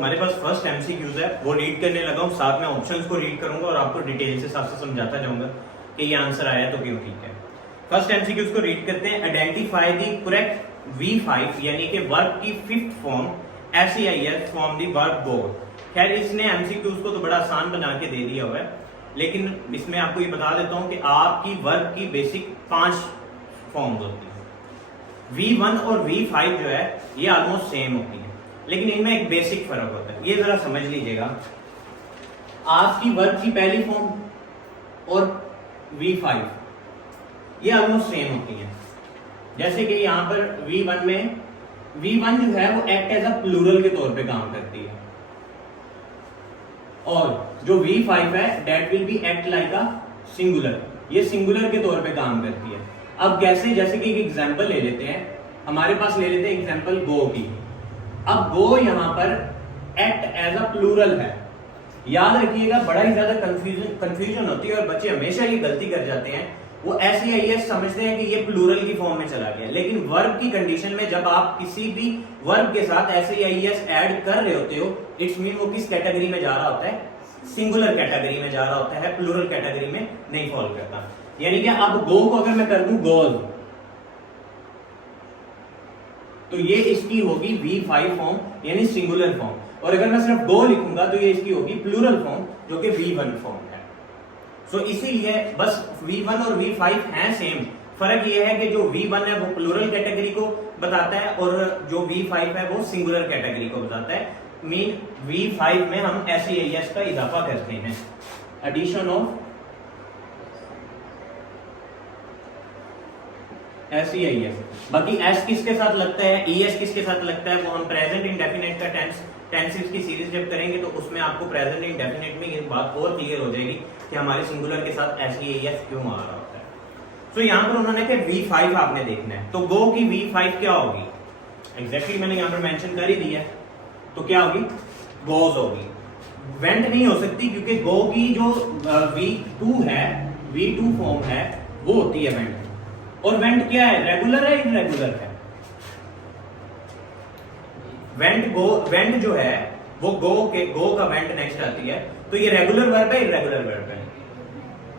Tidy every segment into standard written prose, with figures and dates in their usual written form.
हमारे पास first MCQs है, वो रीड करने लगा हूँ, साथ में ऑप्शंस को रीड करूंगा और आपको डिटेल से साथ से समझाता जाऊंगा कि ये आंसर आया तो क्यों ठीक है। फर्स्ट एमसीक्यूज को रीड करते हैं। आइडेंटिफाई द करेक्ट V5 यानी कि वर्ब की fifth form SEIS from the verb go. खैर इसने एमसीक्यूज को तो बड़ा आसान बना के दे दिया हुआ है, लेकिन इसमें आपको ये बता देता हूं कि आपकी वर्ब की बेसिक 5 फॉर्म्स होती है। V1 और V5 जो है ये ऑलमोस्ट सेम होती है, लेकिन इनमें एक बेसिक फर्क होता है, ये जरा समझ लीजिएगा। आपकी वर्ब की पहली फॉर्म और V5 ये ऑलमोस्ट सेम होती है। जैसे कि यहां पर V1 में V1 जो है वो एक्ट एज अ प्लूरल के तौर पे काम करती है, और जो V5 है that will be act like a singular, ये सिंगुलर के तौर पे काम करती है। अब कैसे, जैसे कि एक एग्जांपल ले लेते हैं, हमारे पास ले लेते हैं एग्जांपल गो की। अब गो यहां पर एक्ट एज अ प्लूरल है। याद रखिएगा, बड़ा ही ज्यादा कंफ्यूजन होती है और बच्चे हमेशा ये गलती कर जाते हैं, वो SEIS समझते हैं कि ये प्लूरल की फॉर्म में चला गया, लेकिन वर्ब की कंडीशन में जब आप किसी भी वर्ब के साथ SEIS ऐड कर रहे होते हो, इट्स मीन वो किस कैटेगरी में जा रहा होता है, सिंगुलर कैटेगरी में जा रहा होता है, प्लूरल कैटेगरी में नहीं फॉल करता। यानी कि अब गो को अगर मैं कर दूं गोज, तो ये इसकी होगी V5 फॉर्म यानी सिंगुलर फॉर्म, और अगर मैं सिर्फ गो लिखूंगा तो ये इसकी होगी प्लूरल फॉर्म जो कि V1 फॉर्म है। सो इसीलिए बस V1 और V5 हैं सेम, फर्क ये है कि जो V1 है वो प्लूरल कैटेगरी को बताता है और जो V5 है वो सिंगुलर कैटेगरी को बताता है। मीन V5 में हम SEIS का इजाफा करते हैं, एडिशन ऑफ SEIS। बाकी S किसके साथ लगता है, ES किसके साथ लगता है, वो हम प्रेजेंट इंडेफिनिट का टेंसेस की सीरीज जब करेंगे तो उसमें आपको प्रेजेंट इंडेफिनिट में ये बात और क्लियर हो जाएगी कि हमारे सिंगुलर के साथ SEIS क्यों आ रहा होता है। तो यहां पर उन्होंने कहा V5 आपने देखना है, तो गो की V5 क्या होगी, एग्जैक्टली मैंने यहां पर मेंशन कर ही दिया, तो क्या होगी, गोज होगी। वेंट नहीं हो सकती क्योंकि गो की जो V2 है, V2 फॉर्म है वो होती है वेंट, और वेंट क्या है, रेगुलर है इरेगुलर है। वेंट जो है वो गो का वेंट नेक्स्ट आती है, तो ये रेगुलर वर्ब है इरेगुलर वर्ब है,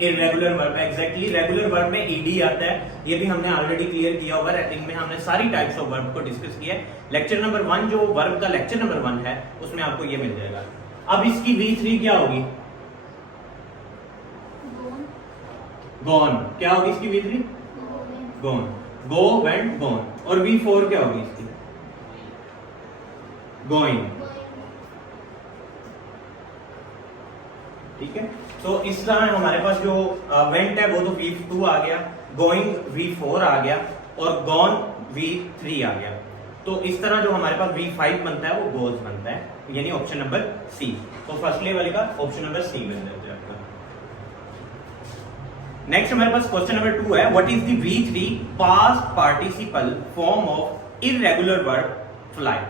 इरेगुलर वर्ब है एग्जैक्टली। रेगुलर वर्ब में ईडी आता है, ये भी हमने ऑलरेडी क्लियर किया हुआ है, इनमें हमने सारी टाइप्स ऑफ वर्ब को डिस्कस किया है। लेक्चर नंबर 1 जो वर्ब का लेक्चर नंबर 1 है उसमें आपको ये मिल जाएगा। अब इसकी V3 क्या होगी, गॉन। क्या होगी इसकी V3, gone, go went gone. और V4 क्या होगी इसकी, गोइंग। ठीक है, तो इस तरह हमारे पास जो वेंट है वो तो V2 आ गया, गोइंग V4 आ गया और गॉन V3 आ गया। तो इस तरह जो हमारे पास V5 बनता है वो गोज बनता है, यानी ऑप्शन नंबर सी। तो फर्स्ट वाले का ऑप्शन नंबर सी बन जाता है आपका। नेक्स्ट हमारे पास क्वेश्चन नंबर 2 है, what is the V3 past participle form of irregular verb fly.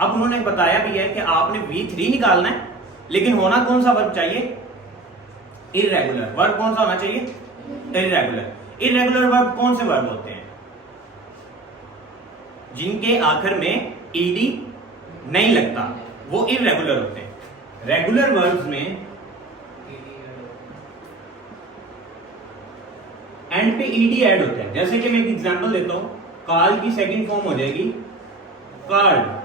अब उन्होंने बताया भी है कि आपने V3 निकालना है, लेकिन होना कौन सा वर्ब चाहिए, इररेगुलर वर्ब। कौन सा होना चाहिए, इररेगुलर। इररेगुलर वर्ब कौन से वर्ब होते हैं, जिनके आखिर में ईडी नहीं लगता, वो इररेगुलर होते हैं। रेगुलर वर्ब्स में एंड पे ईडी ऐड होता है। जैसे कि मैं एक एग्जांपल देता हूं, कॉल की सेकंड फॉर्म हो जाएगी कॉल्ड,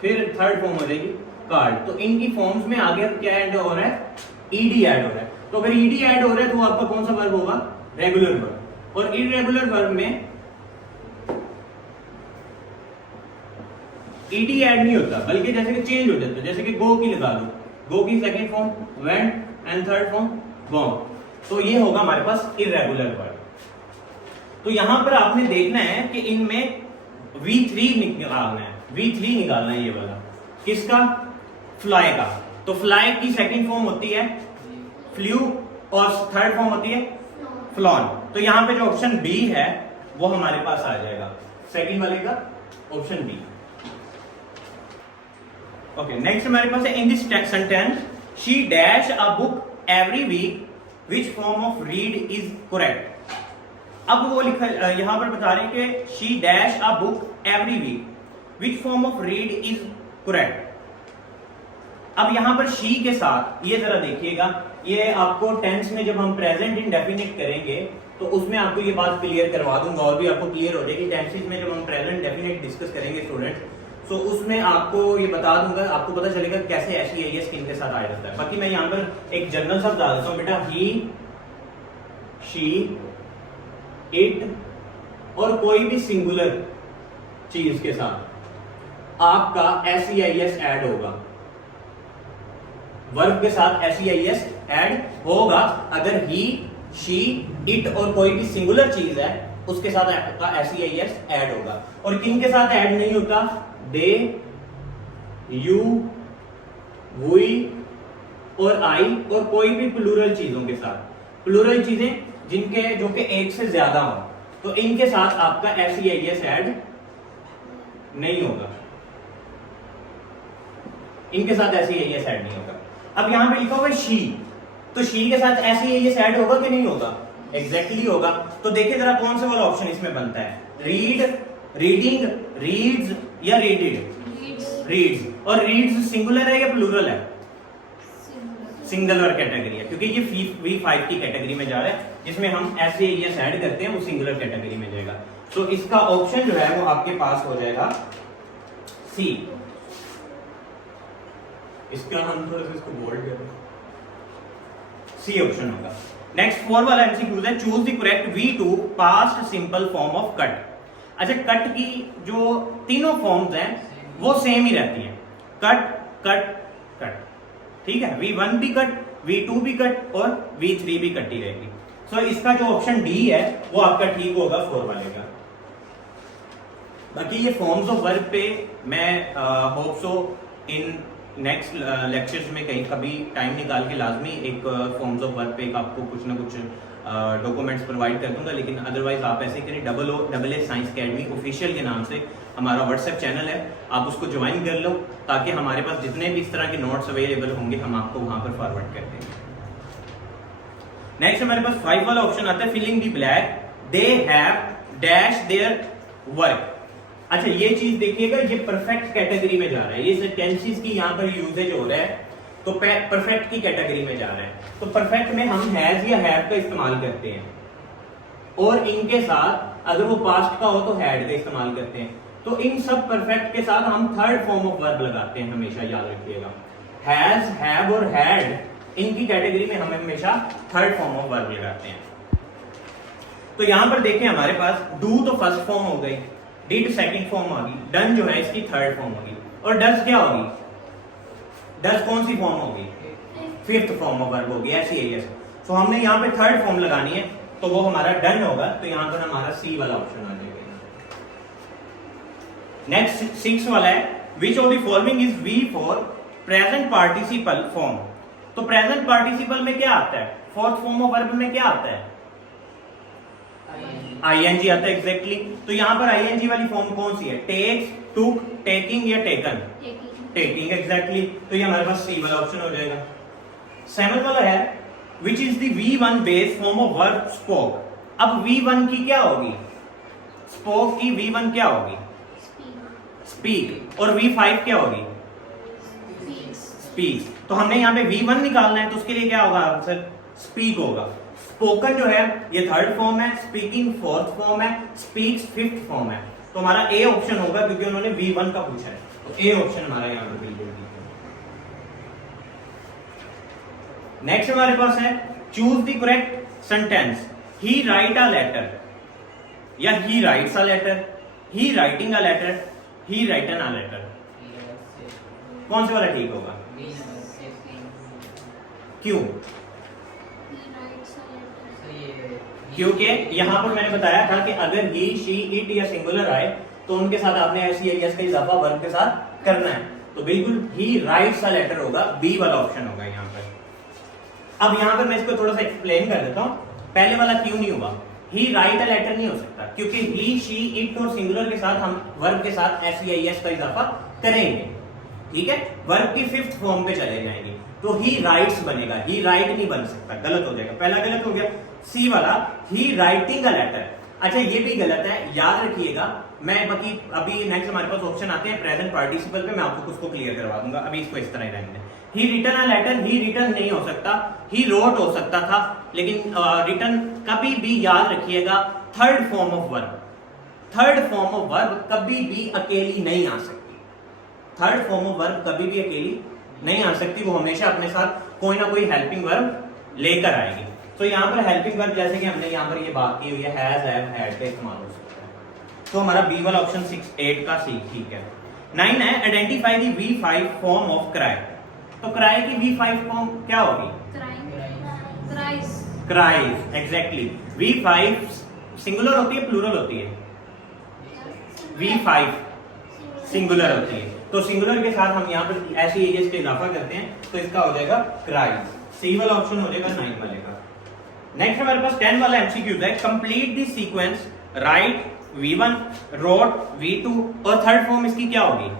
फिर थर्ड फॉर्म हो जाएगी कार्ड, तो इनकी फॉर्म्स में आगे क्या ऐड हो रहा है, ईडी ऐड हो रहा है। तो अगर ईडी ऐड हो रहा है तो आपका कौन सा वर्ब होगा, रेगुलर वर्ब। और इररेगुलर वर्ब में ईडी ऐड नहीं होता, बल्कि जैसे कि चेंज हो जाता है। जैसे कि गो की लगा लो, गो की second form went and third form gone, तो ये होगा हमारे पास इररेगुलर वर्ब। तो यहां पर आपने देखना है कि इनमें V3 निकालना है, V3 निकालना है ये वाला, किसका, फ्लाई का। तो फ्लाई की सेकंड फॉर्म होती है फ्लू और थर्ड फॉर्म होती है फ्लॉन। तो यहां पे जो ऑप्शन बी है वो हमारे पास आ जाएगा, सेकंड वाले का ऑप्शन बी। ओके, नेक्स्ट हमारे पास है, in this sentence she dash a book every week, which form of read is correct. अब वो लिखा यहां पर बता रहे हैं कि she dash a book every week, which form of read is correct. अब यहां पर शी के साथ ये जरा देखिएगा, ये आपको टेंस में जब हम प्रेजेंट इंडेफिनिट करेंगे तो उसमें आपको ये बात क्लियर करवा दूंगा और भी आपको क्लियर हो जाएगी। टेंसेस में जब हम प्रेजेंट डेफिनेट डिस्कस करेंगे स्टूडेंट्स, तो उसमें आपको ये बता दूंगा, आपको पता चलेगा कैसे ऐसी है ये स्किन के साथ आ जाता है। बाकी मैं यहाँ पर एक जनरल शब्द डाल देता हूँ बेटा, ही, शी, इट और कोई भी सिंगुलर चीज के साथ आपका SEIS ऐड होगा, वर्ब के साथ SEIS ऐड होगा अगर ही, शी, इट और कोई भी सिंगुलर चीज है उसके साथ आपका SEIS ऐड होगा। और किन के साथ ऐड नहीं होता? दे, यू, वी और आई और कोई भी प्लूरल चीजों के साथ। प्लूरल चीजें जिनके जो कि एक से ज्यादा हो तो इनके साथ आपका SEIS ऐड नहीं होगा, इनके साथ SEIS ऐड नहीं होगा। अब यहां पे लिखा हुआ है शी, तो शी के साथ SEIS ऐड होगा कि नहीं होगा? एग्जैक्टली होगा। तो देखिए जरा कौन सा वाला ऑप्शन इसमें बनता है, रीड, रीडिंग, रीड्स या रीडेड? रीड्स। और रीड्स सिंगुलर है या प्लूरल है? सिंगुलर कैटेगरी है, क्योंकि ये V5 की कैटेगरी में जा रहा है, जिसमें हम SEIS ऐड करते हैं वो सिंगुलर कैटेगरी में जाएगा। तो इसका ऑप्शन जो है वो आपके पास हो जाएगा सी। इसका हम थोड़ा सा इसको बोल्ड कर दें, सी ऑप्शन होगा। नेक्स्ट 4 वाला एमसीक्यू है, choose the correct V2 past simple form of cut. अच्छा, कट की जो तीनों फॉर्म्स हैं वो सेम ही रहती हैं, कट कट कट, ठीक है। V1 भी कट, V2 भी कट और V3 भी कट ही रहेगी। सो इसका जो ऑप्शन डी है वो आपका ठीक होगा 4 वाले का। बाकी ये फॉर्म्स ऑफ वर्ब पे मैं hope so in next lectures में कहीं कभी टाइम निकाल के लाजमी एक फॉर्म्स ऑफ वर्ब पे आपको कुछ ना कुछ डॉक्यूमेंट्स प्रोवाइड कर दूंगा। लेकिन अदरवाइज आप ऐसे करें, AA साइंस अकेडमी ऑफिशियल के नाम से हमारा व्हाट्सएप चैनल है, आप उसको ज्वाइन कर लो ताकि हमारे पास जितने भी इस तरह के नोट्स अवेलेबल होंगे हम आपको वहां पर फॉरवर्ड कर देंगे। नेक्स्ट हमारे पास 5 वाला ऑप्शन आता है, filling the blank, they have dash their work. अच्छा, ये चीज देखिएगा, ये परफेक्ट कैटेगरी में जा रहा है, ये टेंसेस की यहाँ पर यूजेज हो रहा है तो परफेक्ट की कैटेगरी में जा रहा है। तो परफेक्ट में हम हैज या हैव का इस्तेमाल करते हैं और इनके साथ अगर वो पास्ट का हो तो हैड का इस्तेमाल करते हैं। तो इन सब परफेक्ट के साथ हम थर्ड फॉर्म ऑफ वर्ब लगाते हैं, हमेशा याद रखिएगा। हैज, हैव और हैड, इनकी कैटेगरी में हम हमेशा थर्ड फॉर्म ऑफ वर्ब लगाते हैं। तो यहां पर देखें हमारे पास डू तो फर्स्ट फॉर्म हो गई, डिड सेकंड फॉर्म आ गई, डन जो है इसकी थर्ड फॉर्म होगी और डज क्या होगी? डज कौन सी फॉर्म होगी? फिफ्थ फॉर्म ऑफ वर्ब होगी, SEIS। तो हमने यहाँ पे थर्ड फॉर्म लगानी है तो वो हमारा डन होगा, तो यहाँ पर हमारा सी वाला ऑप्शन आ जाएगा। नेक्स्ट 6 वाला है, which of the following is V for present participle form. तो प्रेजेंट पार्टिसिपल में क्या आता है? फोर्थ फॉर्म ऑफ वर्ब में क्या आता है? ING आता है, एग्जैक्टली। तो यहाँ पर ING वाली फॉर्म कौन सी है? टेक्स, टुक, टेकिंग या टेकन? Taking, exactly. तो ये हमारे पास सी वाला ऑप्शन हो जाएगा। 7 वाला है, which is the V1 base form of verb spoke. अब V1 की क्या होगी? स्पोक की V1 क्या होगी? स्पीक। और V5 क्या होगी? स्पीक। तो हमने यहाँ पे V1 निकालना है तो उसके लिए क्या होगा आंसर? स्पीक होगा। स्पोकन जो है ये थर्ड फॉर्म है, स्पीकिंग फोर्थ फॉर्म है, स्पीक्स फिफ्थ फॉर्म है। तो हमारा ए ऑप्शन होगा क्योंकि उन्होंने V1 का पूछा है, तो ए ऑप्शन हमारा यहाँ पर बिल्कुल ठीक है। नेक्स्ट हमारे पास है, choose the correct sentence. He write a letter या he writes a letter, he writing a letter, he written a letter. कौन से वाला ठीक होगा? क्यों? क्योंकि यहां पर मैंने बताया था कि अगर ही, शी, इट या सिंगुलर आए तो उनके साथ आपने SEIS का इजाफा वर्ब के साथ करना है। तो बिल्कुल ही राइट्स अ लेटर होगा, बी वाला ऑप्शन होगा यहाँ पर। अब यहाँ पर मैं इसको थोड़ा सा एक्सप्लेन कर देता हूँ, पहले वाला क्यों नहीं हुआ? ही राइट अ लेटर नहीं हो सकता क्योंकि ही, शी, इट और सिंगुलर के साथ हम वर्ब के साथ SEIS का इजाफा करेंगे, ठीक है। वर्ब की फिफ्थ फॉर्म पे चले जाएंगे तो ही राइट्स बनेगा, ही राइट नहीं बन सकता, गलत हो जाएगा। पहला गलत हो गया। सी वाला, ही राइटिंग अ लेटर, अच्छा ये भी गलत है, याद रखिएगा। मैं बाकी अभी नेक्स्ट हमारे पास ऑप्शन आते हैं प्रेजेंट पार्टिसिपल पे, मैं आपको उसको क्लियर करवा दूंगा, अभी इसको इस तरह ही रहने दें। He written a letter, he written नहीं हो सकता, ही रोट हो सकता था, लेकिन रिटन कभी भी याद रखिएगा third form of verb, third form of verb कभी भी अकेली नहीं आ सकती, थर्ड फॉर्म ऑफ वर्ब कभी भी अकेली नहीं आ सकती, वो हमेशा अपने साथ कोई ना कोई हेल्पिंग वर्ब लेकर आएगी। तो यहाँ पर हेल्पिंग वर्ब जैसे कि हमने यहाँ पर ये बात की हुई है, हैज, हैव, हैड का इस्तेमाल हो सकता है। तो हमारा बी वाला ऑप्शन 6 8 का सी ठीक है। 9 है identify the V5 form of cry. तो क्राई की V5 फॉर्म क्या होगी? Cries, exactly. V5 सिंगुलर होती है प्लूरल होती है? V5 सिंगुलर होती है, तो सिंगुलर के साथ हम यहाँ पर ऐसी एजेस का इजाफा करते हैं, तो इसका हो जाएगा क्राइज। सी वाला ऑप्शन हो जाएगा 9 वाले का। नेक्स्ट हमारे पास 10 वाला एमसीक्यूज है, complete the sequence, write V1, wrote V2 और थर्ड फॉर्म इसकी क्या होगी?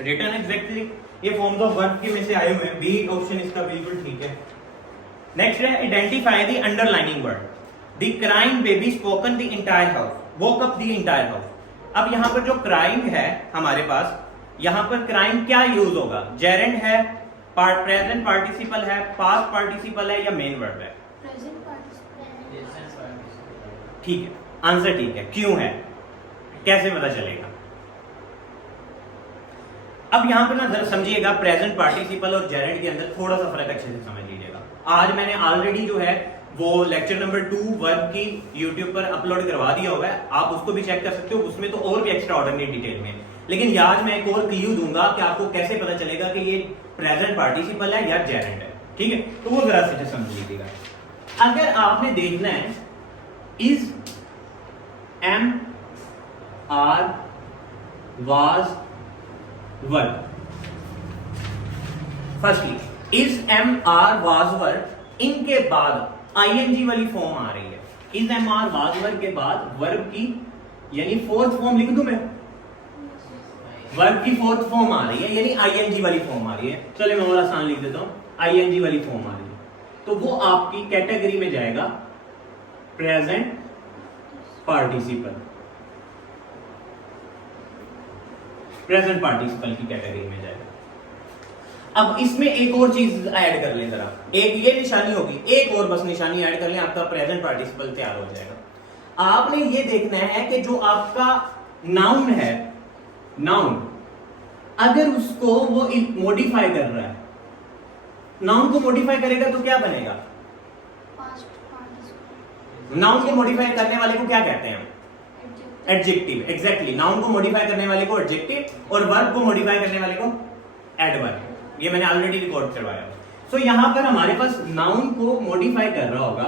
Written, exactly. ये फॉर्म्स ऑफ वर्ब के में से आए हुए हैं, बी ऑप्शन इसका बिल्कुल ठीक है। नेक्स्ट है identify the underlining word, the crying baby spoken the entire house, woke up the entire house. अब यहाँ पर जो क्राइंग है हमारे पास, यहाँ पर क्राइंग क्या यूज होगा? जेरेंड है, प्रेजेंट पार्टिसिपल है, पास्ट पार्टिसिपल है या मेन वर्ब है? ठीक है, आंसर ठीक है। क्यों है, कैसे पता चलेगा? अब यहां पर ना जरा समझिएगा, प्रेजेंट पार्टिसिपल और जेरेंड के अंदर थोड़ा सा फर्क अच्छे से समझ लीजिएगा। आज मैंने ऑलरेडी जो है वो लेक्चर नंबर 2 वर्ब की यूट्यूब पर अपलोड करवा दिया हुआ है, आप उसको भी चेक कर सकते हो, उसमें तो और भी एक्स्ट्रा ऑर्डिनरी डिटेल में। लेकिन आज मैं एक और क्लू दूंगा कि आपको कैसे पता चलेगा कि ये प्रेजेंट पार्टिसिपल है या जेरेंड है, ठीक है? तो वो जरा से समझ लीजिएगा। अगर आपने देखना है is, am, are, was, were, firstly is, am, are, was, were, इनके बाद आईएनजी वाली फॉर्म आ रही है। Is, am, are, was, were के बाद वर्ब की यानी फोर्थ फॉर्म लिख दूं मैं? वर्ब की फोर्थ फॉर्म आ रही है यानी आईएनजी वाली फॉर्म आ रही है। चलिए मैं और आसान लिख देता हूं, आईएनजी वाली फॉर्म आ रही है, तो वो आपकी कैटेगरी में जाएगा प्रेजेंट पार्टिसिपल, प्रेजेंट पार्टिसिपल की कैटेगरी में जाएगा। अब इसमें एक और चीज ऐड कर लें जरा, एक ये निशानी होगी, एक और बस निशानी ऐड कर लें, आपका प्रेजेंट पार्टिसिपल तैयार हो जाएगा। आपने ये देखना है कि जो आपका नाउन है, नाउन अगर उसको वो मॉडिफाई कर रहा है, नाउन को मॉडिफाई करेगा तो क्या बनेगा? नाउन को मॉडिफाई करने वाले को क्या कहते हैं? Adjective, exactly. नाउन को मॉडिफाई करने वाले को एडजेक्टिव और वर्ब को मॉडिफाई करने वाले को एडवर्ब। ये मैंने ऑलरेडी रिकॉर्ड करवाया। सो यहां पर हमारे पास नाउन को मॉडिफाई कर रहा होगा,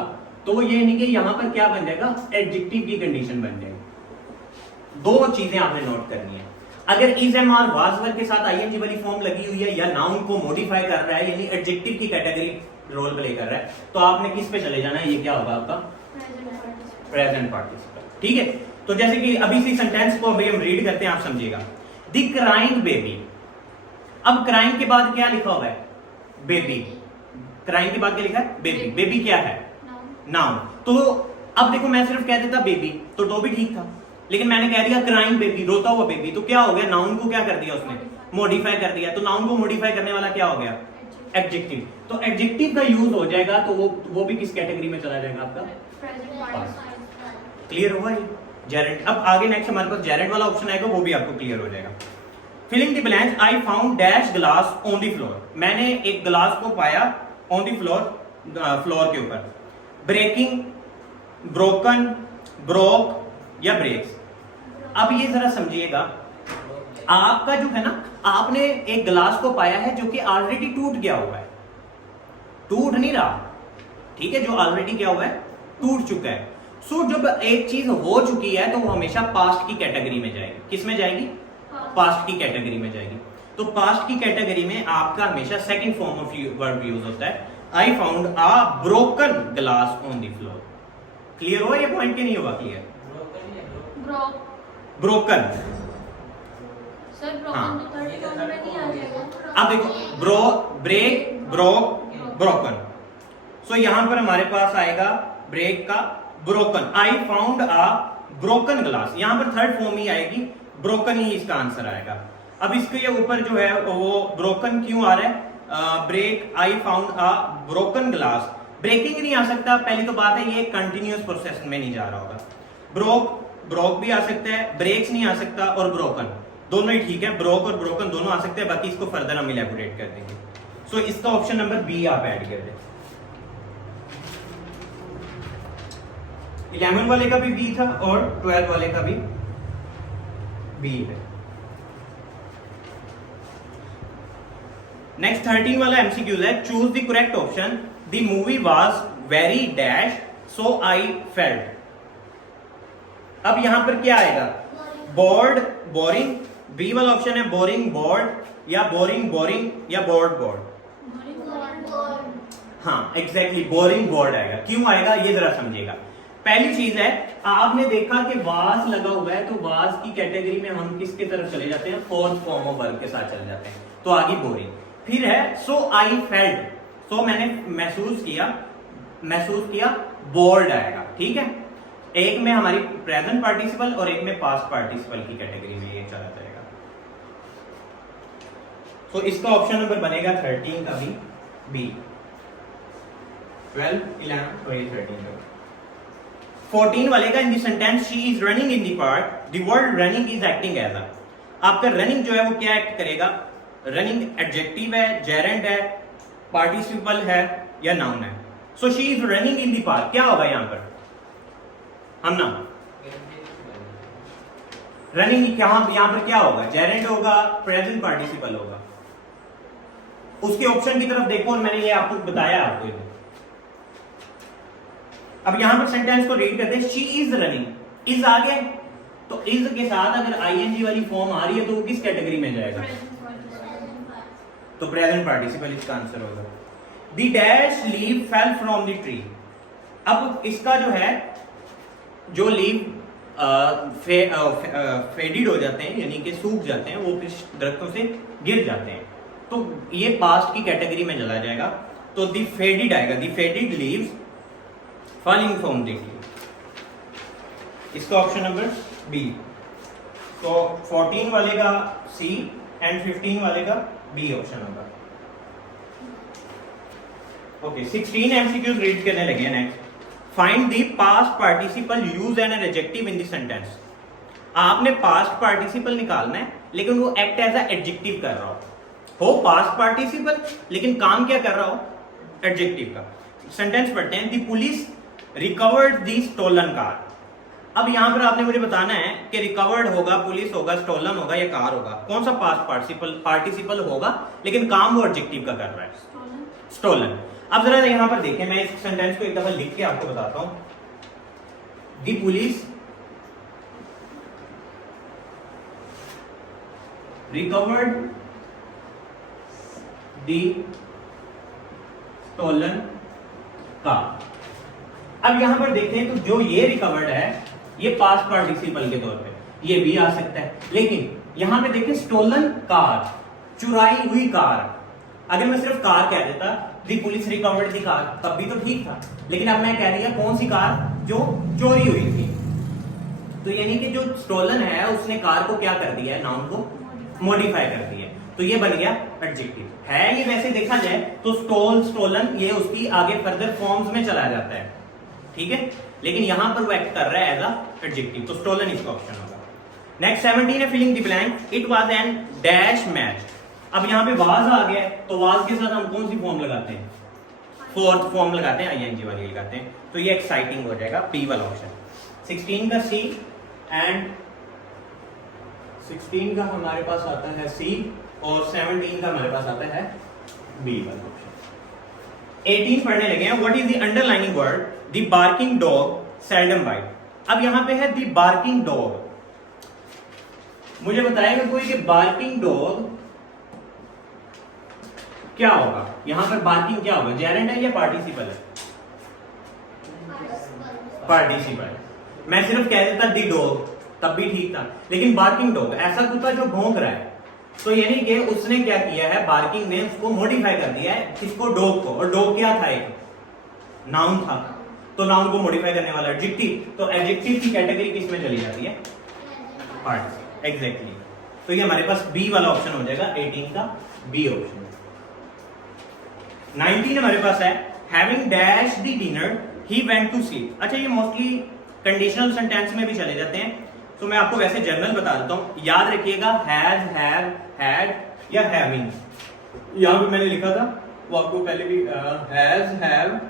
तो ये नहीं कि यहां पर क्या बन जाएगा? एडजेक्टिव की कंडीशन बन जाएगी। दो चीजें आपने नोट करनी है, अगर is, am, are, was, were के साथ आईएनजी वाली फॉर्म लगी हुई है या नाउन को मॉडिफाई कर रहा है यानी एडजेक्टिव की कैटेगरी रोल प्ले कर रहा है, तो आपने किस पे चले जाना है? ये क्या होगा आपका? प्रेजेंट पार्टिसिपल, ठीक है? तो जैसे कि अभी इसी सेंटेंस को अभी हम रीड करते हैं, आप समझिएगा। द क्राइंग बेबी, अब क्राइंग के बाद क्या लिखा हुआ है? बेबी। क्राइंग के बाद क्या लिखा है? बेबी। बेबी क्या है? नाउन। तो अब देखो, मैं सिर्फ कह देता बेबी तो भी ठीक था, लेकिन मैंने कह दिया क्राइंग बेबी, रोता हुआ बेबी, तो क्या हो गया? नाउन को क्या कर दिया उसने? मॉडिफाई कर दिया। तो नाउन को मॉडिफाई करने वाला क्या हो गया? एडजेक्टिव। तो एडजेक्टिव का यूज हो जाएगा, तो वो भी किस कैटेगरी में चला जाएगा आपका? क्लियर हुआ ये? जेरेंट। अब आगे नेक्स्ट हमारे पास जेरेंट वाला ऑप्शन आएगा, वो भी आपको क्लियर हो जाएगा। Filling the blanks, I found dash glass on the floor, मैंने एक ग्लास को पाया ऑन द फ्लोर, फ्लोर के ऊपर। ब्रेकिंग, ब्रोकन, ब्रोक या ब्रेक्स। अब ये जरा समझिएगा, आपका जो है ना, आपने एक ग्लास को पाया है जो कि ऑलरेडी टूट गया हुआ है, टूट नहीं रहा, ठीक है? जो ऑलरेडी क्या हुआ है? टूट चुका है। सो जब एक चीज हो चुकी है तो वो हमेशा पास्ट की कैटेगरी में जाएगी। किस में जाएगी? पास्ट की कैटेगरी में जाएगी। तो पास्ट की कैटेगरी में आपका हमेशा second form of verb use होता है। आई found a broken glass on the floor. Clear हुआ ये पॉइंट? के नहीं हुआ क्लियर? ब्रोकन सर, ब्रोकन तो थर्ड फॉर्म में नहीं आ जाएगा। अब देखो, ब्रो, ब्रेक, ब्रोक, ब्रोकन। सो यहां पर हमारे पास आएगा ब्रेक का broken. I found a broken glass, यहां पर थर्ड फॉर्म ही आएगी, ब्रोकन ही इसका आंसर आएगा। अब इसके ऊपर जो है वो ब्रोकन क्यों आ रहा है? Break, I found a broken glass. Breaking नहीं आ सकता, पहली तो बात है ये कंटिन्यूअस प्रोसेस में नहीं जा रहा होगा। ब्रोक भी आ सकता है, ब्रेक्स नहीं आ सकता, और ब्रोकन दोनों ही ठीक है, ब्रोक और ब्रोकन दोनों आ सकते हैं, बाकी इसको फर्दर हम इलैबोरेट कर देंगे। सो इसका ऑप्शन नंबर बी आप ऐड कर दें। 11 वाले का भी बी था और 12 वाले का भी बी है। नेक्स्ट 13 वाला एमसीक्यूज है, choose the correct option, the movie was very dash so I felt. अब यहां पर क्या आएगा? बोर्ड, बोरिंग, बी वाला ऑप्शन है बोरिंग बोर्ड, या बोरिंग बोरिंग, या बोर्ड बोर्ड। हाँ एग्जैक्टली, बोरिंग बोर्ड आएगा। क्यों आएगा ये जरा समझिएगा। पहली चीज है, आपने देखा कि वाज लगा हुआ है, तो वाज की कैटेगरी में हम किसके तरफ चले जाते हैं? फोर्थ फॉर्म ऑफ वर्ब के साथ चले जाते हैं, तो आगे बोरिंग। फिर है सो आई फेल्ट, सो मैंने महसूस किया, बोर्ड आएगा। ठीक है, एक में हमारी प्रेजेंट पार्टिसिपल और एक में पास्ट पार्टिसिपल की कैटेगरी में ये चला जाएगा। तो इसका ऑप्शन नंबर बनेगा 13 का भी बी। 12, 11 और ये 13 का। 14 वाले का, in the sentence she is running in the park, the word running is acting as a. आपका रनिंग जो है वो क्या एक्ट करेगा? रनिंग एडजेक्टिव है, जेरेंड है, पार्टिसिपल है, या नाउन है। So she is running in the park, क्या होगा यहां पर? हम ना रनिंग यहां पर क्या होगा? जेरेंड होगा, प्रेजेंट पार्टिसिपल होगा। उसके ऑप्शन की तरफ देखो, और मैंने ये आपको बताया आपको। अब यहां पर सेंटेंस को रीड करते हैं, शी इज रनिंग, इज आ गया, तो इज के साथ अगर आईएनजी वाली फॉर्म आ रही है तो वो किस कैटेगरी में जाएगा? तो प्रेजेंट पार्टिसिपल इसका आंसर होगा। The dash leave fell from the tree. अब इसका जो है, जो लीव फेडिड हो जाते हैं, यानी कि सूख जाते हैं, वो दरख्तों से गिर जाते हैं, तो ये पास्ट की कैटेगरी में चला जाएगा। तो द फेडिड आएगा, the faded leaves falling from the tree. इसका ऑप्शन नंबर बी। तो 14 वाले का सी एंड 15 वाले का B option number. Okay, 16 MCQs read करने लगे हैं। Next, find the past participle use and an adjective in the sentence. आपने पास्ट पार्टिसिपल निकालना है, लेकिन वो एक्ट एज अ एडजेक्टिव कर रहा हो पास्ट पार्टिसिपल, लेकिन काम क्या कर रहा हो? एडजेक्टिव का। सेंटेंस पढ़ते हैं, the police recovered the stolen car. अब यहां पर आपने मुझे बताना है कि रिकवर्ड होगा, पुलिस होगा, स्टोलन होगा, या कार होगा। कौन सा पास्ट पार्टिसिपल होगा, लेकिन काम वो एडजेक्टिव का कर रहा है, स्टोलन। अब जरा यहां पर देखें, मैं इस सेंटेंस को एक दफा लिख के आपको बताता हूं। The police recovered the stolen car. अब यहां पर देखें तो जो ये रिकवर्ड है, ये पास्ट पार्टिसिपल के तौर पे ये भी आ सकता है, लेकिन यहां पे देखें स्टोलन कार, चुराई हुई कार। अगर मैं सिर्फ कार कह देता, दी पुलिस रिकवर्ड दी कार, तब भी तो ठीक था, लेकिन अब मैं कह दिया कौन सी कार? जो चोरी हुई थी। तो यानी कि जो स्टोलन है उसने कार को क्या कर दिया है? नाउन को मॉडिफाई कर दिया, तो ये बन गया एडजेक्टिव है। ये वैसे देखा जाए तो स्टोल, स्टोलन, ये उसकी आगे फर्दर फॉर्म्स में चला जाता है, ठीक है, लेकिन यहां पर वो एक्ट कर रहा है एज अ एडजेक्टिव, तो स्टोलन इसका ऑप्शन होगा। नेक्स्ट 17 है, filling the blank, it was an dash match. अब यहां पे वाज आ गया है, तो वाज के साथ हम कौन सी फॉर्म लगाते हैं? फोर्थ फॉर्म लगाते हैं, आईएनजी वाली लगाते हैं, तो ये एक्साइटिंग हो जाएगा, बी वाला ऑप्शन। 16 का सी एंड 16 का हमारे पास आता है सी, और 17 का हमारे पास आता है बी वाला ऑप्शन। 18 पढ़ने लगे हैं, what is the underlining word? The barking dog seldom bite. अब यहां पे है द बार्किंग डॉग, मुझे बताएगा कोई कि बार्किंग डॉग क्या होगा? यहां पर बार्किंग क्या होगा? जेरेंड है या पार्टिसिपल है? पार्टिसिपल। मैं सिर्फ कह देता दी डॉग, तब भी ठीक था, लेकिन बार्किंग डॉग ऐसा कुत्ता जो भौंक रहा है, तो यानी कि उसने क्या किया है? बार्किंग ने उसको मॉडिफाई कर दिया है, किसको? डॉग को। और डॉग क्या था? एक नाउन था, तो नाउन को मॉडिफाई करने वाला एडजेक्टिव, तो एडजेक्टिव की कैटेगरी किस में चली जाती है? पार्ट। एग्जैक्टली, तो ये हमारे पास बी वाला ऑप्शन हो जाएगा, 18 का बी ऑप्शन। 19 हमारे पास है having dash the dinner he went to sleep. अच्छा, ये मोस्टली कंडीशनल सेंटेंस में भी चले जाते हैं, तो मैं आपको वैसे जनरल बता देता हूं। याद रखिएगा हैज, हैव, हैड या हैविंग, यहां पे मैंने लिखा था वो आपको पहले भी, हैज, हैव,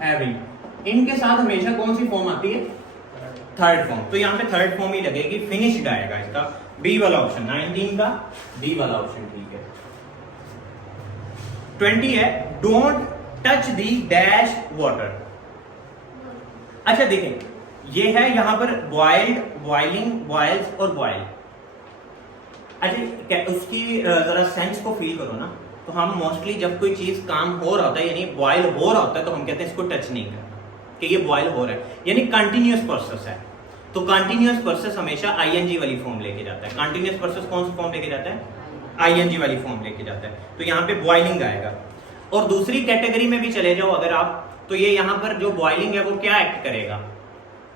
हैविंग, इनके साथ हमेशा कौन सी फॉर्म आती है? Third form. तो यहाँ पे थर्ड फॉर्म ही लगेगी, फिनिश्ड आएगा इसका, बी वाला ऑप्शन। 19 का बी वाला ऑप्शन ठीक है। 20 है don't touch the dash water. अच्छा देखें, ये है यहां पर बॉइल्ड, बॉइलिंग, बॉइल्स और बॉइल। अच्छा, उसकी जरा सेंस को फील करो ना, तो हम मोस्टली जब कोई चीज काम हो रहा होता है, यानी बॉइल हो रहा होता है, तो हम कहते हैं इसको टच नहीं करना, कि ये बॉइल हो रहा है, यानी कंटिन्यूअस प्रोसेस है। तो कंटिन्यूअस प्रोसेस हमेशा आईएनजी वाली फॉर्म लेके जाता है। कंटिन्यूअस प्रोसेस कौन सी फॉर्म लेके जाता है? आईएनजी वाली फॉर्म लेके जाता है। तो यहाँ पे बॉइलिंग आएगा। और दूसरी कैटेगरी में भी चले जाओ अगर आप, तो ये यहाँ पर जो बॉइलिंग है वो क्या एक्ट करेगा?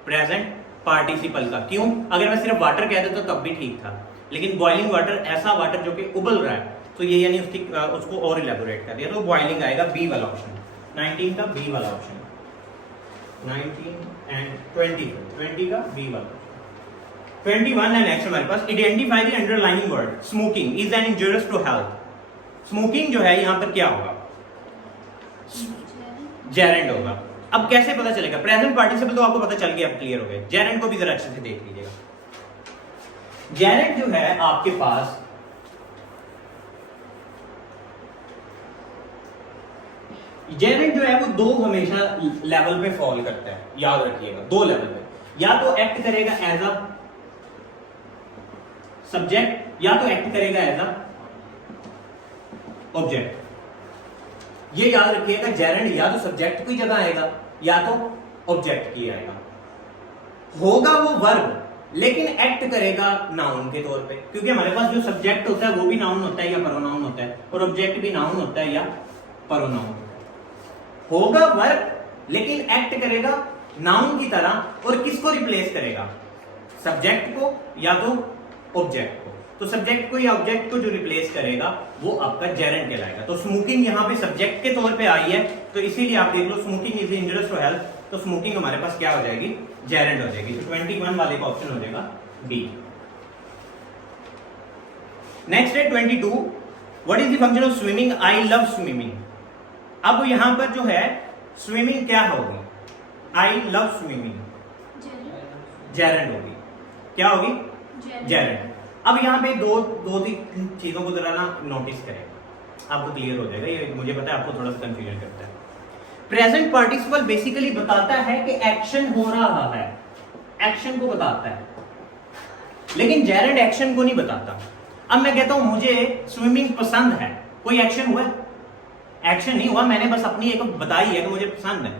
प्रेजेंट पार्टिसिपल का। क्यों? अगर मैं सिर्फ वाटर कह देता तब भी ठीक था, लेकिन बॉइलिंग वाटर, ऐसा वाटर जो कि उबल रहा है, तो ये यानी उसको और इलेबोरेट कर दिया, तो बॉइलिंग आएगा, बी वाला ऑप्शन। 19 का बी वाला ऑप्शन। 19 एंड 20 का बी वाला। 21 है नेक्स्ट हमारे पास, identify the underlining word smoking is an injurious to health. Smoking जो है यहां पर क्या होगा? जेरेंड होगा। अब कैसे पता चलेगा? प्रेजेंट पार्टिसिपल तो आपको पता चल गया, अब क्लियर हो गया। जेरेंड को भी जरा अच्छे से देख लीजिएगा। जेरेंड जो है आपके पास, जेरेंड जो है वो दो हमेशा लेवल पे फॉल करता है, याद रखिएगा, दो लेवल पे। या तो एक्ट करेगा एज अ सब्जेक्ट, या तो एक्ट करेगा एज अ ऑब्जेक्ट। ये याद रखिएगा, जेरेंड या तो सब्जेक्ट की जगह आएगा या तो ऑब्जेक्ट की आएगा। होगा वो वर्ब, लेकिन एक्ट करेगा नाउन के तौर पे, क्योंकि हमारे पास जो सब्जेक्ट होता है वो भी नाउन होता है या प्रोनाउन होता है, और ऑब्जेक्ट भी नाउन होता है या प्रोनाउन। होगा वर्ब, लेकिन एक्ट करेगा नाउन की तरह, और किसको रिप्लेस करेगा? सब्जेक्ट को या तो ऑब्जेक्ट को। तो सब्जेक्ट को या ऑब्जेक्ट को जो रिप्लेस करेगा वो आपका जेरेंड कहलाएगा। तो स्मोकिंग यहाँ पे सब्जेक्ट के तौर पे आई है, तो इसीलिए आप देख लो स्मोकिंग इज इंजurious टू हेल्थ, तो स्मोकिंग हमारे पास क्या हो जाएगी? जेरेंड हो जाएगी। तो 21 वाले का ऑप्शन हो जाएगा बी। नेक्स्ट है 22, what is the function of swimming? I love swimming. अब यहां पर जो है स्विमिंग क्या होगी? आई लव स्विमिंग, जेरेंड होगी। क्या होगी? जेरेंड। अब यहाँ पे दो तीन चीजों को जरा ना नोटिस करें, आपको क्लियर हो जाएगा। ये मुझे पता है आपको थोड़ा सा कंफ्यूजन करता है। प्रेजेंट पार्टिसिपल बेसिकली बताता है कि एक्शन हो रहा है, एक्शन को बताता है, लेकिन जेरेंड एक्शन को नहीं बताता। अब मैं कहता हूं मुझे स्विमिंग पसंद है, कोई एक्शन हुआ? एक्शन नहीं हुआ, मैंने बस अपनी एक बताई है कि मुझे पसंद है,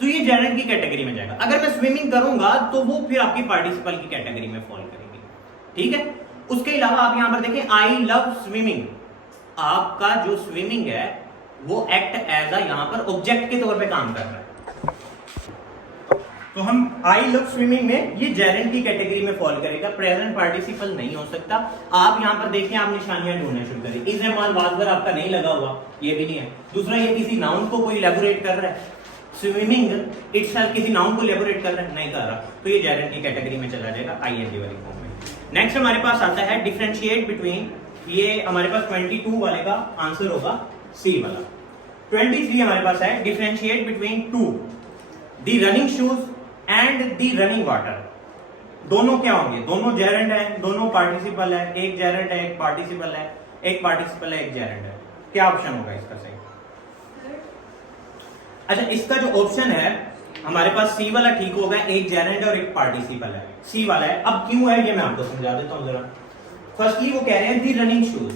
तो ये जेरेंड की कैटेगरी में जाएगा। अगर मैं स्विमिंग करूंगा तो वो फिर आपकी पार्टिसिपल की कैटेगरी में फॉल करेगी, ठीक है। उसके अलावा आप यहां पर देखें, आई लव स्विमिंग, आपका जो स्विमिंग है वो एक्ट एज अ यहां पर ऑब्जेक्ट के तौर पे काम कर रहा है। तो हम आई लव स्विमिंग में ये जेरेंड की कैटेगरी में फॉल करेगा, प्रेजेंट पार्टिसिपल नहीं हो सकता। आप यहां पर देखें, आप निशानियां ढूंढना शुरू करें। इज ए मान वाजवर आपका नहीं लगा हुआ, ये भी नहीं है। दूसरा, ये किसी नाउन को कोई इलैबोरेट कर रहा है, स्विमिंग इटसेल्फ किसी नाउन को इलैबोरेट कर रहा है, नहीं कर रहा, तो ये जेरेंड की कैटेगरी में चला जाएगा, आईएनजी वाली फॉर्म में। नेक्स्ट हमारे पास आता है डिफरेंशिएट बिटवीन, ये हमारे पास 22 वाले का आंसर होगा सी वाला। 23 हमारे पास है differentiate between two, the running shoes and the running water. दोनों क्या होंगे? दोनों जेरेंड है, दोनों पार्टिसिपल है, एक जेरेंड है एक पार्टिसिपल है, एक पार्टिसिपल है एक जेरेंड है। क्या ऑप्शन होगा इसका सही? अच्छा, इसका जो ऑप्शन है हमारे पास सी वाला ठीक होगा, एक जेरेंड और एक पार्टिसिपल है, सी वाला है। अब क्यों है ये मैं आपको समझा देता हूं जरा। फर्स्टली वो कह रहे हैं दी रनिंग शूज।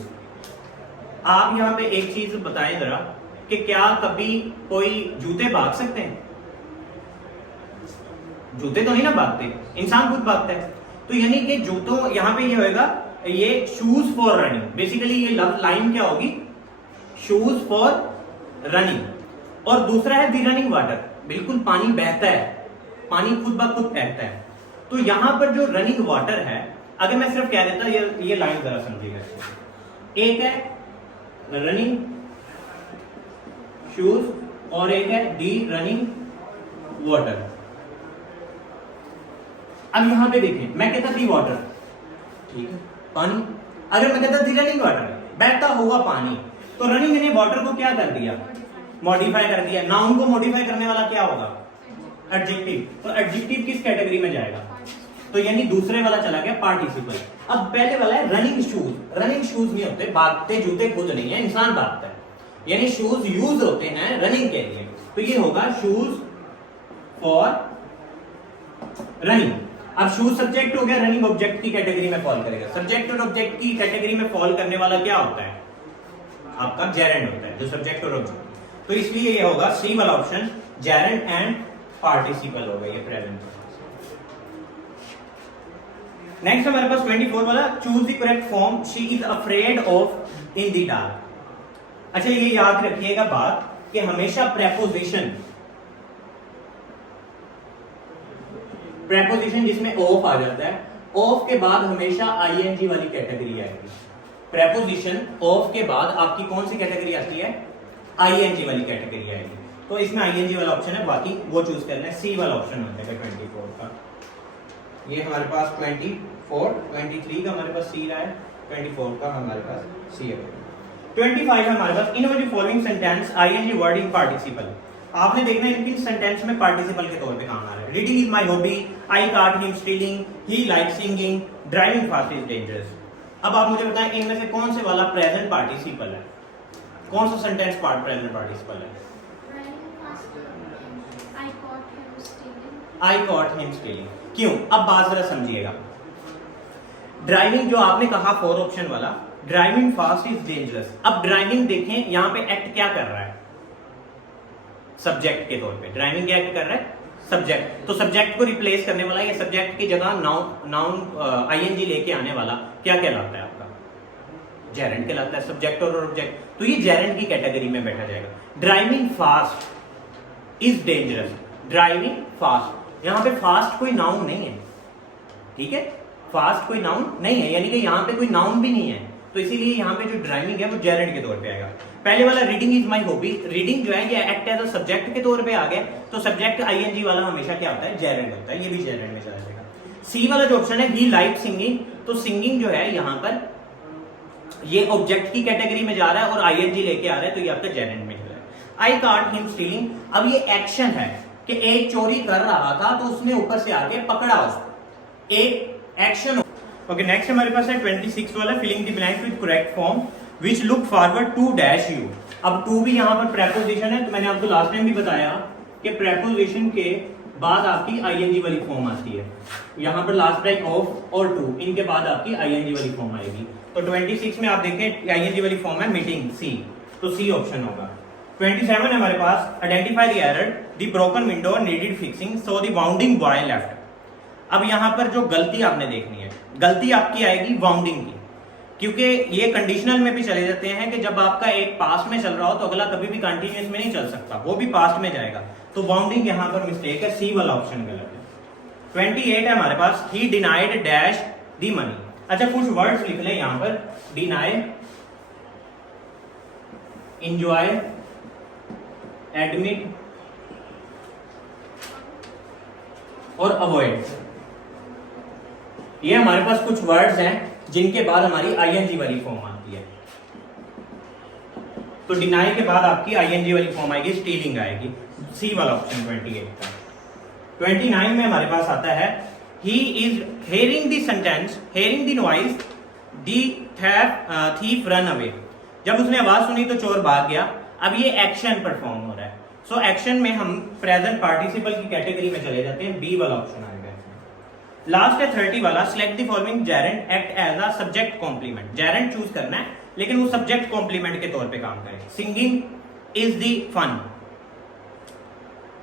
आप यहां पे एक चीज बताएं जरा कि क्या कभी कोई जूते भाग सकते हैं? जूते तो नहीं ना भागते, इंसान खुद भागता है। तो यानी कि जूतों, यहां पे ये होगा, ये शूज फॉर रनिंग, बेसिकली ये लाइन क्या होगी? Shoes for running. और दूसरा है दी रनिंग वाटर, बिल्कुल पानी बहता है, पानी खुद ब खुद बहता है। तो यहां पर जो रनिंग वाटर है, अगर मैं सिर्फ कह देता, ये लाइन जरा समझिएगा, एक है रनिंग शूज और एक है दी रनिंग वाटर। अब यहां पे देखें, मैं कहता दी वाटर, ठीक है, पानी। अगर मैं कहता दी रनिंग वाटर, बहता हुआ पानी, तो रनिंग ने वाटर को क्या कर दिया, मॉडिफाई कर दिया। नाउन को मॉडिफाई करने वाला क्या होगा, एडजेक्टिव। तो एडजेक्टिव किस कैटेगरी में जाएगा, तो यानी दूसरे वाला चला गया पार्टिसिपल। अब पहले वाला है रनिंग शूज। रनिंग शूज नहीं होते, भागते जूते खुद नहीं है, इंसान भागता है, यानी शूज यूज होते हैं रनिंग के लिए। तो ये होगा शूज फॉर रनिंग। अब शूज सब्जेक्ट हो गया, रनिंग ऑब्जेक्ट की कैटेगरी में फॉल करेगा। सब्जेक्ट और ऑब्जेक्ट की कैटेगरी में फॉल करने वाला क्या होता है, आपका जेरेंड होता है, जो सब्जेक्ट और ऑब्जेक्ट। तो इसलिए ये होगा सी वाला ऑप्शन, जेरेंड एंड पार्टिसिपल होगा ये प्रेजेंट। नेक्स्ट हमारे पास 24 वाला, choose the correct form, she is afraid of in the dark. अच्छा ये याद रखिएगा बात कि हमेशा प्रेपोजिशन जिसमें ऑफ आ जाता है, ऑफ के बाद हमेशा आईएनजी वाली कैटेगरी आएगी। प्रेपोजिशन ऑफ के बाद आपकी कौन सी कैटेगरी आती है, आईएनजी वाली कैटेगरी आएगी। तो इसमें आईएनजी वाला ऑप्शन है, बाकी वो चूज करना है। सी वाला ऑप्शन होता है 24 का। ये हमारे पास 24, 23 का हमारे पास सी रहा है, 24 का हमारे पास सी है। 25 है हमारे पास, in the following sentence ING word in participle. आपने देखना है इनकी सेंटेंस में पार्टिसिपल के तौर पे काम आ रहा है। रीडिंग इज माय हॉबी, आई काट him stealing, he like singing, driving fast is dangerous. अब आप मुझे बताएं इनमें से कौन से वाला प्रेजेंट पार्टिसिपल है, कौन सा सेंटेंस पार्ट प्रेजेंट पार्टिसिपल है। आई कॉट हिम स्टीलिंग। क्यों, अब बात जरा समझिएगा। ड्राइविंग जो आपने कहा 4 ऑप्शन वाला, ड्राइविंग फास्ट इज डेंजरस। अब ड्राइविंग देखें यहां पे एक्ट क्या कर रहा है, सब्जेक्ट के तौर पे ड्राइविंग क्या एक्ट कर रहा है, सब्जेक्ट। तो सब्जेक्ट को रिप्लेस करने वाला या सब्जेक्ट की जगह नाउन आईएनजी लेके आने वाला क्या कहलाता है आपका, जेरेंड कहलाता है। सब्जेक्ट और ऑब्जेक्ट, तो ये जेरेंड की कैटेगरी में बैठा जाएगा। Driving fast is dangerous, driving fast, यहां पे फास्ट कोई नाउन नहीं है, ठीक है, फास्ट कोई नाउन नहीं है, यानी कि यहां पे कोई नाउन भी नहीं है, तो इसीलिए यहां पे जो ड्राइविंग है वो जेरेंड के तौर पे आएगा। पहले वाला reading is my hobby, reading जो है ये एक्ट एज अ सब्जेक्ट के तौर पे आ गया, तो सब्जेक्ट आईएनजी वाला हमेशा क्या होता है, जेरेंड होता है, ये भी जेरेंड में चला जाएगा। सी वाला जो ऑप्शन है, ही लाइक सिंगिंग, तो सिंगिंग जो है यहां पर ये ऑब्जेक्ट की कैटेगरी में जा रहा है और आईएनजी लेके आ रहा है, तो ये आपका जेरेंड में चला है। आई काट हिम स्टीलिंग, अब ये एक्शन है कि एक चोरी कर रहा था तो उसने ऊपर से आके पकड़ा उसको, एक एक्शन। ओके, नेक्स्ट हमारे पास है 26 वाला, filling the blanks with correct form which look forward to dash you. अब टू भी यहां पर प्रेपोजिशन है, तो मैंने आपको लास्ट टाइम भी बताया कि प्रेपोजिशन के बाद आपकी आईएनजी वाली फॉर्म आती है। यहां पर लास्ट टाइम ऑफ और टू, इनके बाद आपकी आईएनजी वाली फॉर्म आएगी। तो 26 में आप देखें आईएनजी वाली फॉर्म है मीटिंग, सी, तो सी ऑप्शन होगा। 27 है हमारे पास, identify the error, the broken window needed fixing, so the wounding boy left. अब यहां पर जो गलती आपने देखनी है, गलती आपकी आएगी वाउंडिंग की, क्योंकि ये कंडीशनल में भी चले जाते हैं कि जब आपका एक पास्ट में चल रहा हो तो अगला कभी भी कंटिन्यूअस में नहीं चल सकता, वो भी पास्ट में जाएगा, तो वाउंडिंग यहां पर मिस्टेक है, सी वाला ऑप्शन गलत है। 28 है हमारे पास, he denied dash the money. अच्छा कुछ वर्ड्स लिख लें यहां पर, डिनाई, एंजॉय, एडमिट और अवॉइड, ये हमारे पास कुछ वर्ड्स हैं जिनके बाद हमारी आईएनजी वाली फॉर्म आती है। तो डिनाई के बाद आपकी आईएनजी वाली फॉर्म आएगी, स्टीलिंग आएगी, सी वाला ऑप्शन 28 का। 29 में हमारे पास आता है, he is hearing the sentence, hearing the noise, the thief run away. जब उसने आवाज सुनी तो चोर भाग गया। अब ये एक्शन परफॉर्म हो रहा है, सो एक्शन में हम प्रेजेंट पार्टिसिपल की कैटेगरी में चले जाते हैं, बी वाला ऑप्शन आएगा। लास्ट है 30 वाला, select the following gerund act as a subject complement. Gerund choose करना है लेकिन वो सब्जेक्ट कॉम्प्लीमेंट के तौर पे काम करे। सिंगिंग इज द फन,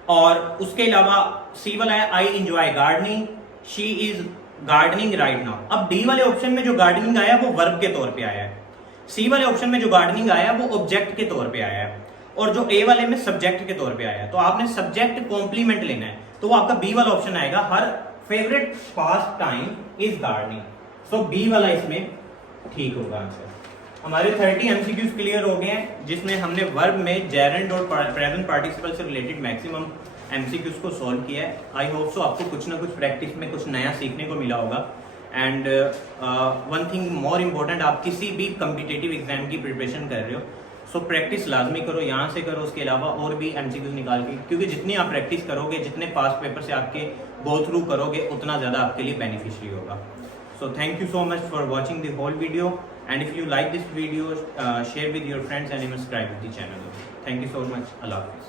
और उसके अलावा सी वाला है, I enjoy gardening, she is gardening right now. अब डी वाले ऑप्शन में जो गार्डनिंग आया वो वर्ब के तौर पे आया है, सी वाले ऑप्शन में जो गार्डनिंग आया वो ऑब्जेक्ट के तौर पे आया है। और जो ए वाले में सब्जेक्ट के तौर पे आया, तो आपने सब्जेक्ट कॉम्प्लीमेंट लेना है, तो वो आपका बी वाला ऑप्शन आएगा, her favourite pastime is gardening. So B वाला इसमें ठीक होगा आंसर। हमारे 30 एमसीक्यूज क्लियर हो गए हैं, जिसमें हमने वर्ब में जेरेंड और प्रेजेंट पार्टिसिपल से रिलेटेड मैक्सिमम एमसीक्यूज को सॉल्व किया है। आई होप सो आपको कुछ ना कुछ प्रैक्टिस में कुछ नया सीखने को मिला होगा। And one thing more important, आप किसी भी कम्पिटेटिव एग्जाम की प्रिपरेशन कर रहे हो, सो प्रैक्टिस लाजमी करो, यहाँ से करो, उसके अलावा और भी एमसीक्यूज निकाल के, क्योंकि जितनी आप प्रैक्टिस करोगे, जितने पास पेपर से आपके गो थ्रू करोगे, उतना ज़्यादा आपके लिए बेनिफिशियरी होगा। So thank you so much for watching the whole video, and if you like this video, share with your friends and even subscribe to the channel. Thank you so much. Allah Hafiz.